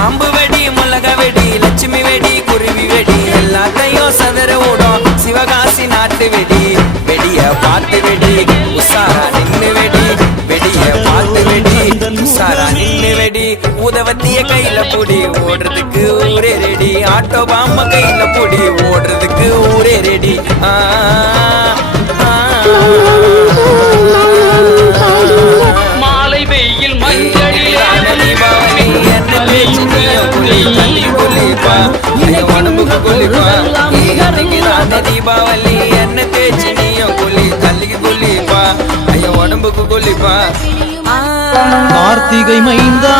பாம்பு வெடி முலக வெடி லட்சுமி வெடி குருவி வெடி எல்லாத்தையும் சதற ஓடும் சிவகாசி நாட்டு வெடி வெடிய பார்த்து வெடி உசாரா நின்னு வெடி வெடிய பார்த்து வெடி உசாரா நின்னு வெடி உதவத்திய கையில பொடி ஓடுறதுக்கு ஊரே ரெடி ஆட்டோ பாம்ப கையில பொடி ஓடுறதுக்கு ஊரே ரெடி மாலை வெயில் மஞ்சளில் உடம்புக்கு குளிப்பா தீபாவளி என்ன தேய்ச்சி நீயும் குளி தள்ளிக்கு குளிப்பா ஐயோ உடம்புக்கு குளிப்பா கார்த்திகை மைந்தா